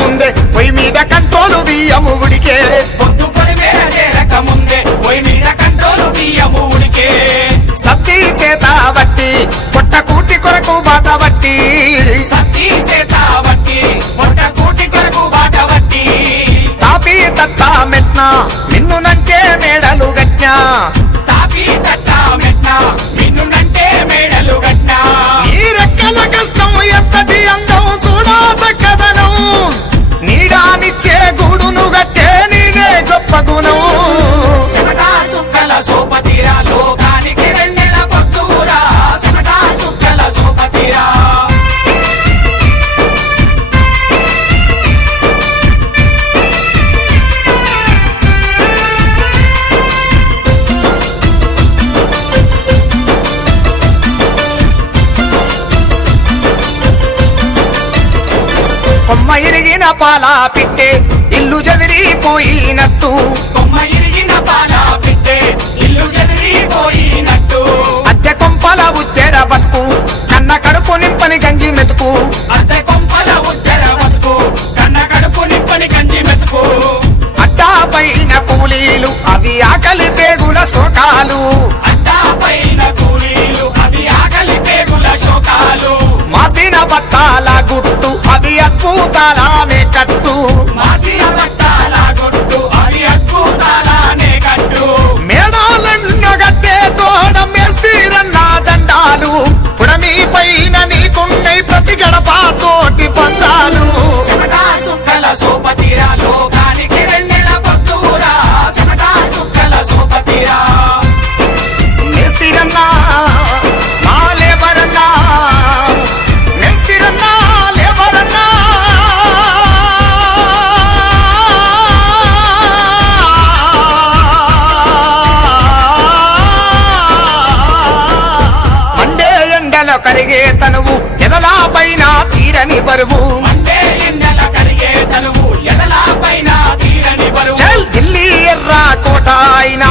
ముందే పొయ్యి మీద కంట్రోలు బియ్యము ఉడికే ఇరిగిన పాల పిట్టే ఇల్లు చెదిరిపోయినట్టు కొమ్మ ఇరిగిన పాల పెట్టే ఇల్లు చెదిరిపోయినట్టు అద్దె కొంపల ఉత్తెర బతుకు కన్న కడుపు నింపని గంజి మెతుకు. అద్దె కొంపల ఉత్తర బతుకు కన్న కడుపు నింపని కంటి మెతుకు. అడ్డా పైన కూలీలు అవి ఆకలి పేగుల శోకాలు అడ్డా పైన కూలీలు ఎండలో కరిగే తనువు ఎదలా పైన తీరని బరువు. కరిగే తనువు ఎదల పైన తీరని బరువు. ఢిల్లీ ఎర్ర కోట అయినా